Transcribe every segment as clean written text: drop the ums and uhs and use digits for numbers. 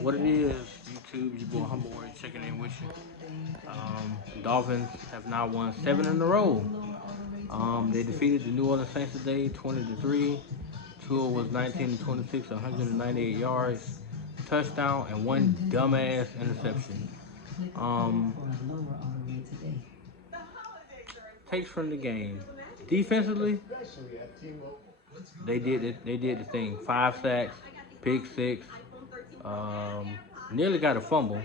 What it is, YouTube, your boy Humble Warrior checking in with you. Dolphins have now won 7 in a row. They defeated the New Orleans Saints today, 20-3. Tua was 19-26, 198 yards, touchdown, and one dumbass interception. Um, Takes from the game. Defensively, they did the thing. 5 sacks, pick six, nearly got a fumble.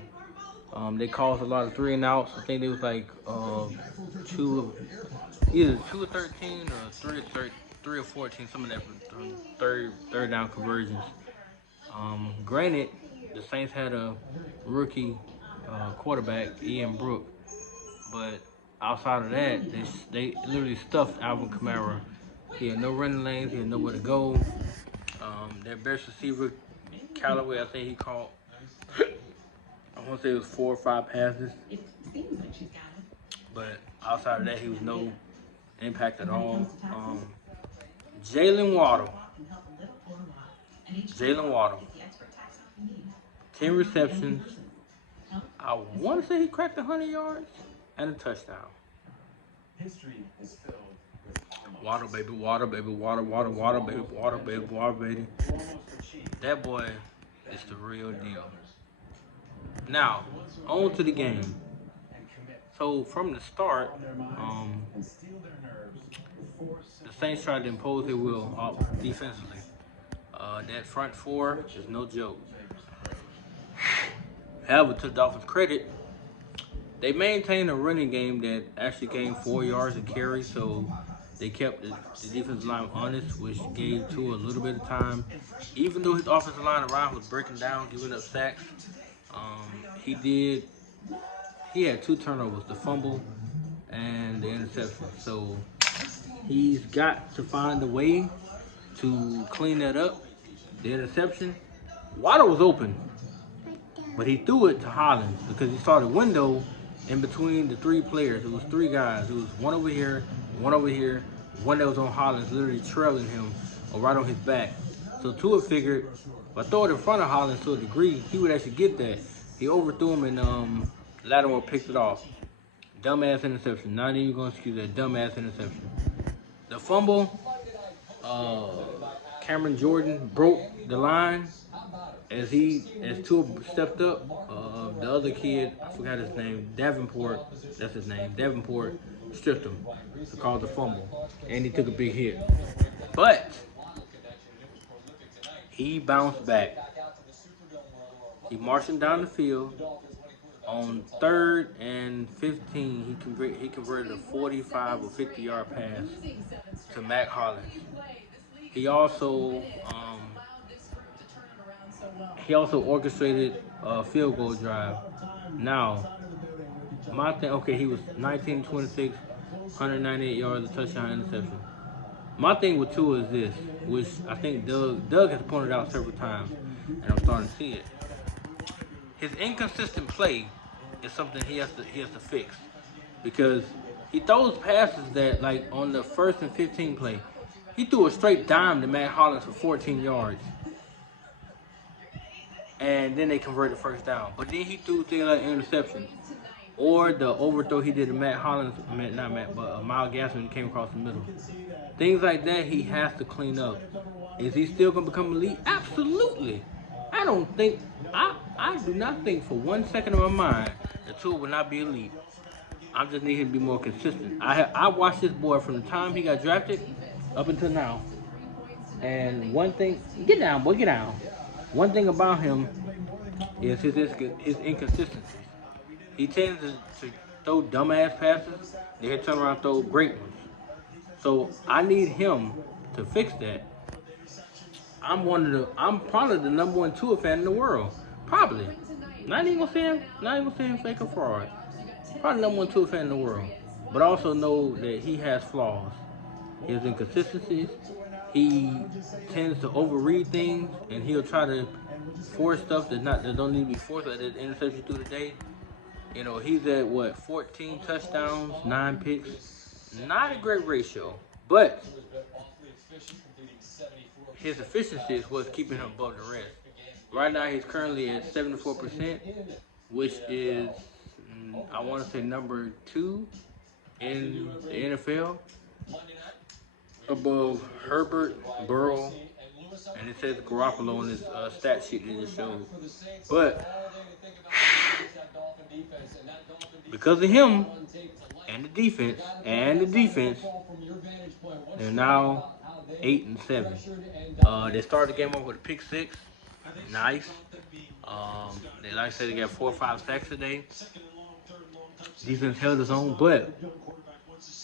They caused a lot of 3-and-outs. I think it was like two, either 2 of 13 or 3 or 14, some of that third down conversions. Granted, the Saints had a rookie quarterback, Ian Brook, but outside of that, they literally stuffed Alvin Kamara. He had no running lanes. He had nowhere to go. Their best receiver, Callaway, I think he caught, I want to say it was 4 or 5 passes. But outside of that, he was no impact at all. Jalen Waddle. 10 receptions. I want to say he cracked 100 yards and a touchdown. History is filled with water, baby, water, baby, water, water, water, baby, water, baby, water, baby. That boy is the real deal. Now, on to the game. So from the start, the Saints tried to impose their will defensively. That front four is no joke. However, to the Dolphins' credit, they maintained a running game that actually gained 4 yards a carry, so they kept the defensive line honest, which gave Tua a little bit of time. Even though his offensive line around was breaking down, giving up sacks, he had 2 turnovers, the fumble and the interception. So he's got to find a way to clean that up. The interception, Waddle was open, but he threw it to Hollins because he saw the window in between the 3 players. It was 3 guys. It was one over here, one that was on Hollins, literally trailing him or right on his back. So Tua figured if I throw it in front of Hollins to a degree, he would actually get that. He overthrew him and Lattimore picked it off. Dumbass interception. Not even going to excuse that dumbass interception. The fumble, Cameron Jordan broke the line as Tua stepped up. The other kid, I forgot his name, Davenport, that's his name, Davenport, stripped him to cause the fumble, and he took a big hit. But he bounced back. He marched him down the field. On 3rd and 15, he converted a 45 or 50-yard pass to Mack Hollins. He also orchestrated a field goal drive. Now, he was 19-26, 198 yards, a touchdown, interception. My thing with Tua is this, which I think Doug has pointed out several times, and I'm starting to see it. His inconsistent play is something he has to fix, because he throws passes that, like on the 1st and 15 play, he threw a straight dime to Matt Hollins for 14 yards. And then they converted first down. But then he threw things like interceptions. Or the overthrow he did to Miles Gaskin came across the middle. Things like that he has to clean up. Is he still going to become elite? Absolutely. I do not think for 1 second of my mind that Tua will not be elite. I just need him to be more consistent. I watched this boy from the time he got drafted up until now. And one thing, get down, boy, get down. One thing about him is his inconsistencies. He tends to throw dumbass passes, then he'll turn around and throw great ones. So I need him to fix that. I'm probably the #1 Tua fan in the world. Probably. Not even gonna say him fake or fraud. Probably #1 Tua fan in the world. But I also know that he has flaws. He has inconsistencies. He tends to overread things, and he'll try to force stuff that don't need to be forced. Like that interception through the day. You know, he's at 14 touchdowns, 9 picks. Not a great ratio, but his efficiency is what's keeping him above the rest. Right now, he's currently at 74%, which is, I want to say, number 2 in the NFL, above Herbert, Burrow, and it says Garoppolo on this stat sheet that just showed. But because of him and the defense, they're now 8-7. They started the game off with a pick 6. Nice. Like I said, they got 4 or 5 sacks today. Defense held its own, but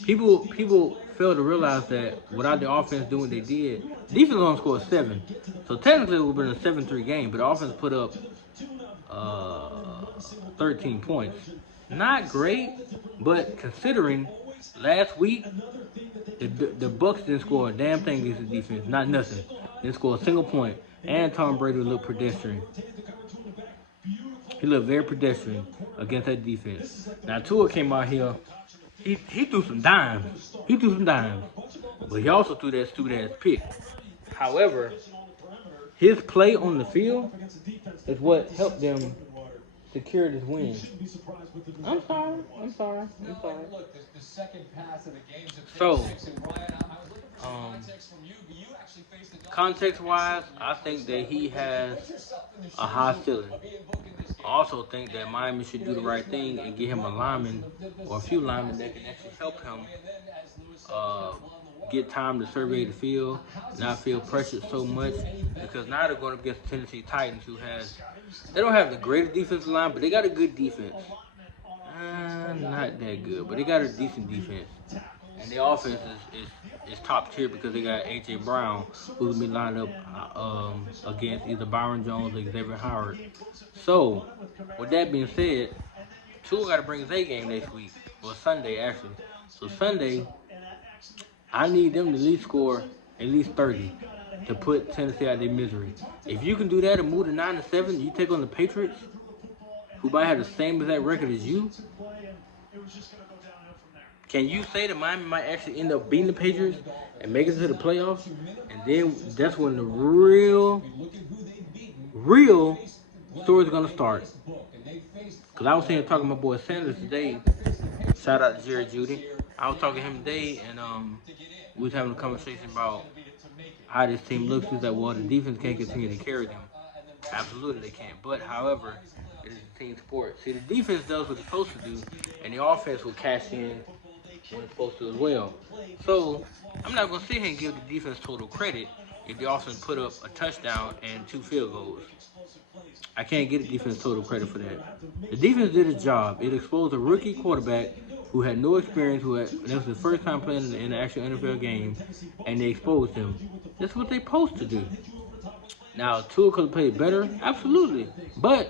people fail to realize that without the offense doing what they did, defense only scored 7. So technically it would have been a 7-3 game, but the offense put up 13 points. Not great, but considering last week the Bucs didn't score a damn thing against the defense, not nothing. Didn't score a single point, and Tom Brady looked pedestrian. He looked very pedestrian against that defense. Now Tua came out here. He threw some dimes. But he also threw that stupid ass pick. However, his play on the field is what helped them secure this win. I'm sorry. So, context-wise, I think that he has a high ceiling. I also think that Miami should do the right thing and get him a lineman or a few linemen that can actually help him get time to survey the field, not feel pressured so much, because now they're going up against the Tennessee Titans, they don't have the greatest defensive line, but they got a good defense. Not that good, but they got a decent defense. And the offense is top tier because they got A.J. Brown, who's going to be lined up against either Byron Jones or Xavier Howard. So, with that being said, Tua got to bring his A game next week, or Sunday actually. So Sunday, I need them to at least score at least 30 to put Tennessee out of their misery. If you can do that and move to 9-7, you take on the Patriots, who might have the same exact record as you. Can you say that Miami might actually end up beating the Patriots and make it to the playoffs? And then that's when the real story is going to start. Because I was talking to my boy Sanders today. Shout out to Jerry Judy. I was talking to him today, and we was having a conversation about how this team looks. He's like, well, the defense can't continue to carry them. Absolutely they can't. But, however, it is a team sport. See, the defense does what it's supposed to do, and the offense will cash in when it's supposed to as well. So, I'm not going to sit here and give the defense total credit if the offense put up a touchdown and 2 field goals. I can't give the defense total credit for that. The defense did its job. It exposed a rookie quarterback who had no experience, that was his first time playing in the actual NFL game, and they exposed him. That's what they're supposed to do. Now, Tua could have played better, absolutely. But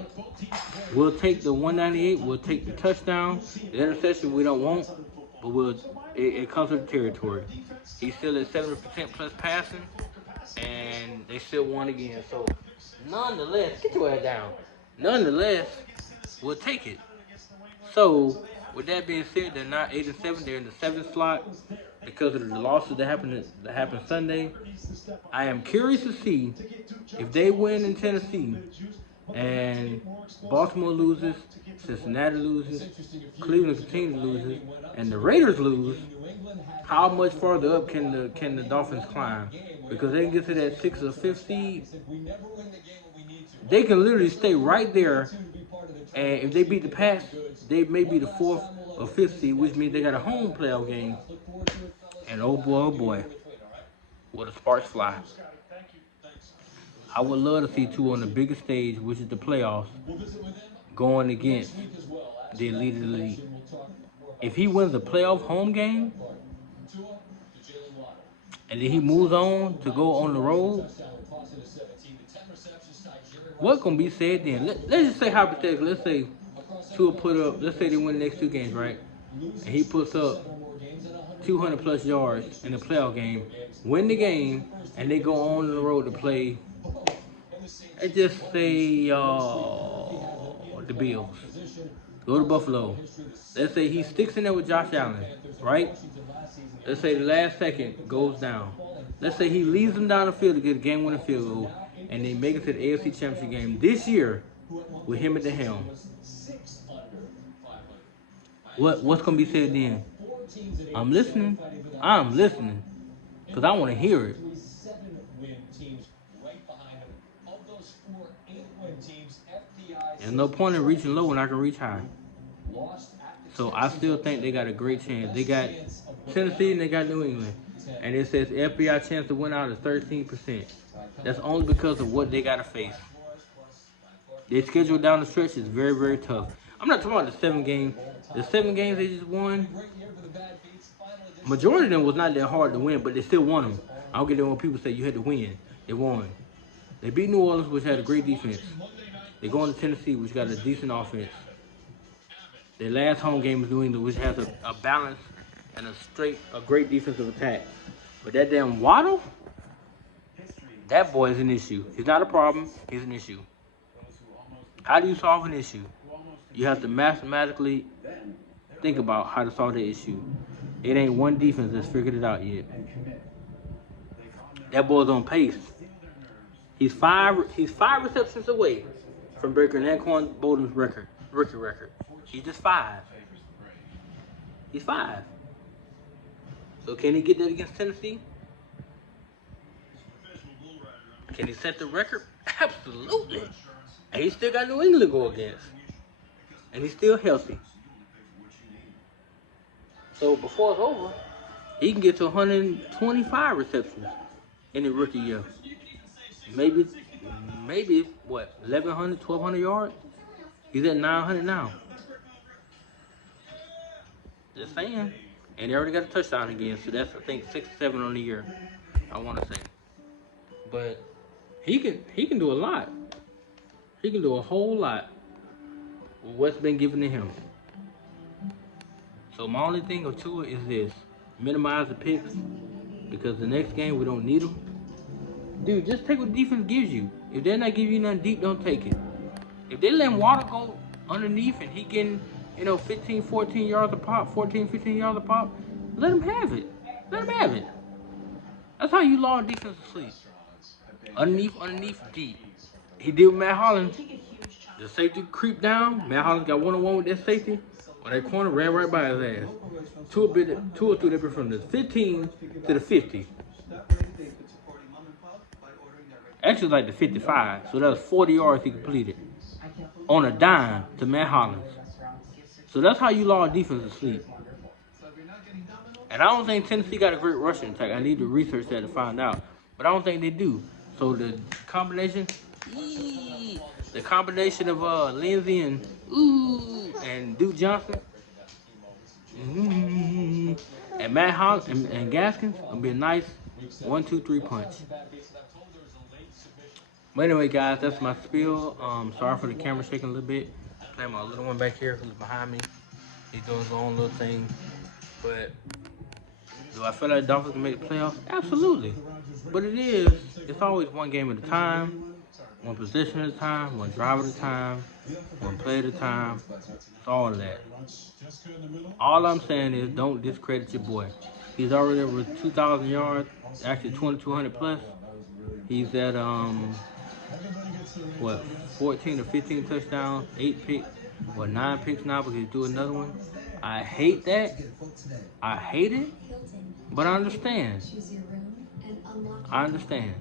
we'll take the 198, we'll take the touchdown. The interception we don't want, but it comes with the territory. He's still at 70% plus passing, and they still won again. So, nonetheless, get your ass down. Nonetheless, we'll take it. So, with that being said, they're not 8-7. They're in the 7th slot because of the losses that happened Sunday. I am curious to see if they win in Tennessee and Baltimore loses, Cincinnati loses, Cleveland continues to lose, and the Raiders lose. How much farther up can the Dolphins climb? Because they can get to that 6th or 5th seed. They can literally stay right there, and if they beat the Pats, they may be the 4th or 5th seed, which means they got a home playoff game. And oh boy, will the sparks fly. I would love to see Tua on the biggest stage, which is the playoffs, going against the elite of the league. If he wins the playoff home game, and then he moves on to go on the road, what's going to be said then? Let's just say hypothetically, let's say Tua let's say they win the next 2 games, right? And he puts up 200 plus yards in the playoff game, win the game, and they go on the road to play, let's just say the Bills. Go to Buffalo. Let's say he sticks in there with Josh Allen, right? Let's say the last second goes down. Let's say he leads them down the field to get a game-winning field goal, and they make it to the AFC Championship game this year with him at the helm. What's gonna be said then? I'm listening. I'm listening, cause I want to hear it. There's no point in reaching low when I can reach high. So I still think they got a great chance. They got Tennessee and they got New England. And it says FBI chance to win out is 13%. That's only because of what they got to face. Their schedule down the stretch is very, very tough. I'm not talking about the 7 games. The 7 games they just won, majority of them was not that hard to win, but they still won them. I don't get it when people say you had to win. They won. They beat New Orleans, which had a great defense. They go into Tennessee, which got a decent offense. Their last home game is New England, which has a balance and a great defensive attack. But that damn Waddle, that boy is an issue. He's not a problem. He's an issue. How do you solve an issue? You have to mathematically think about how to solve the issue. It ain't one defense that's figured it out yet. That boy's on pace. He's five receptions away from breaking Anquan Bolden's rookie record. He's just 5. He's 5. So can he get that against Tennessee? Can he set the record? Absolutely. And he still got New England to go against. And he's still healthy. So before it's over, he can get to 125 receptions in the rookie year. Maybe what, 1,100, 1,200 yards? He's at 900 now. Just saying. And they already got a touchdown again, so that's, I think, 6 or 7 on the year, I want to say. But he can do a lot. He can do a whole lot with what's been given to him. So my only thing of Tua is this: minimize the picks, because the next game we don't need them. Dude, just take what the defense gives you. If they're not giving you nothing deep, don't take it. If they let Water go underneath and he getting, 15, 14 yards a pop, 14, 15 yards a pop, let him have it. Let him have it. That's how you lull defense to sleep. Underneath, deep. He did with Matt Hollins. The safety creeped down. Matt Hollins got one-on-one with that safety. On that corner, ran right by his ass. Tua threw that bit from the 15 to the 50. Actually, like the 55. So that was 40 yards he completed. On a dime to Matt Hollins. So that's how you lull defense to sleep. And I don't think Tennessee got a great rushing attack. I need to research that to find out. But I don't think they do. So the combination of Lindsey and Duke Johnson and Matt Hollins and Gaskins will be a nice 1-2-3 punch. But anyway, guys, that's my spiel. Sorry for the camera shaking a little bit. Playing my little one back here who's behind me. He's doing his own little thing. But do I feel like the Dolphins can make the playoffs? Absolutely. But it's always one game at a time, one possession at a time, one drive at a time, one play at a time. It's all of that. All I'm saying is don't discredit your boy. He's already over 2,000 yards, actually 2,200 plus. He's at 14 or 15 touchdowns, 8 picks, 9 picks now because he's doing another one. I hate that. I hate it, but I understand. I understand.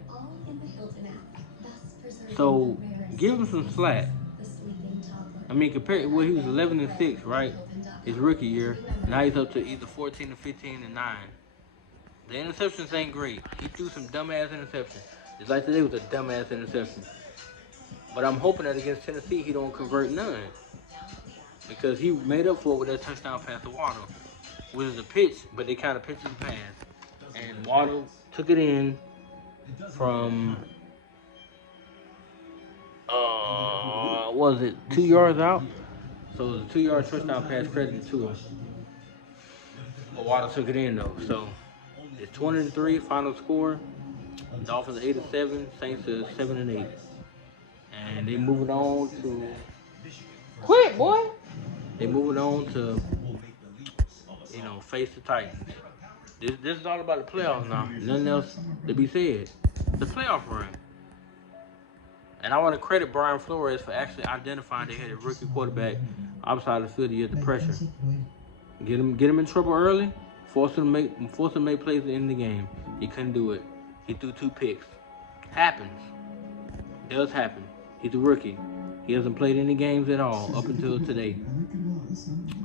So give him some slack. I mean, compared to what he was 11-6, right? His rookie year. Now he's up to either 14 or 15 and 9. The interceptions ain't great. He threw some dumbass interceptions. It's like today was a dumbass interception. But I'm hoping that against Tennessee he don't convert none. Because he made up for it with that touchdown pass to Waddle. Which is a pitch, but they kind of pitched the pass. And Waddle took it in from, 2 yards out? So it was a 2-yard touchdown pass credit to him. But Waddle took it in though. So it's 20-3 final score. Dolphins 8-7, Saints are 7-8. And they moving on to quit, boy. They moving on to, face the Titans. This is all about the playoffs now. Nothing else to be said. The playoff run. And I want to credit Brian Flores for actually identifying they had a rookie quarterback outside the field to get the pressure. Get him in trouble early, force him to make plays at the end of the game. He couldn't do it. He threw 2 picks. Happens. Does happen. He's a rookie. He hasn't played any games at all up until today.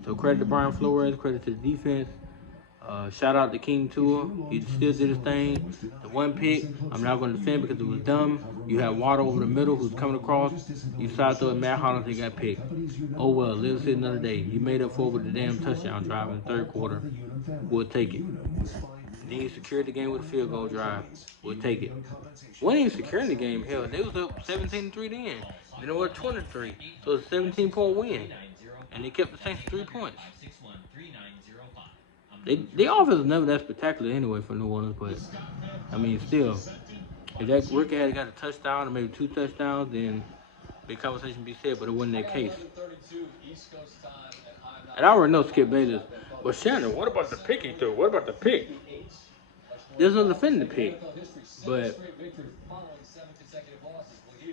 So credit to Brian Flores, credit to the defense. Shout out to King Tua. He still did his thing. The 1 pick, I'm not going to defend because it was dumb. You had Waddle over the middle who's coming across. You decided to throw at Matt Hollins, he got picked. Oh well, live to see another day. You made up for it with the damn touchdown drive in the 3rd quarter. We'll take it. Then you secured the game with a field goal drive. We'll take it. When you securing the game, hell, they was up 17-3 then. Then it was 23. So it's a 17-point win. And they kept the Saints 3 points. The offense is never that spectacular anyway for New Orleans, but I mean, still, if that rookie had got a touchdown or maybe 2 touchdowns, then big conversation be said, but it wasn't that case. And I already know Skip Bayless. But Shannon, what about the pick he threw? What about the pick? There's no defending the pick, but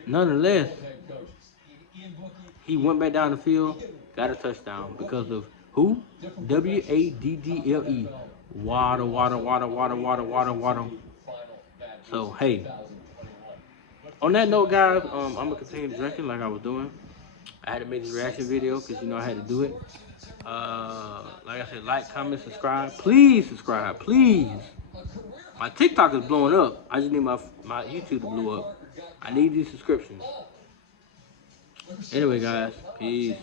nonetheless, he went back down the field, got a touchdown because of who? Waddle. Waddle. So, hey. On that note, guys, I'm going to continue drinking like I was doing. I had to make this reaction video because, I had to do it. Like I said, like, comment, subscribe. Please subscribe. Please. My TikTok is blowing up. I just need my YouTube to blow up. I need these subscriptions. Anyway, guys, peace.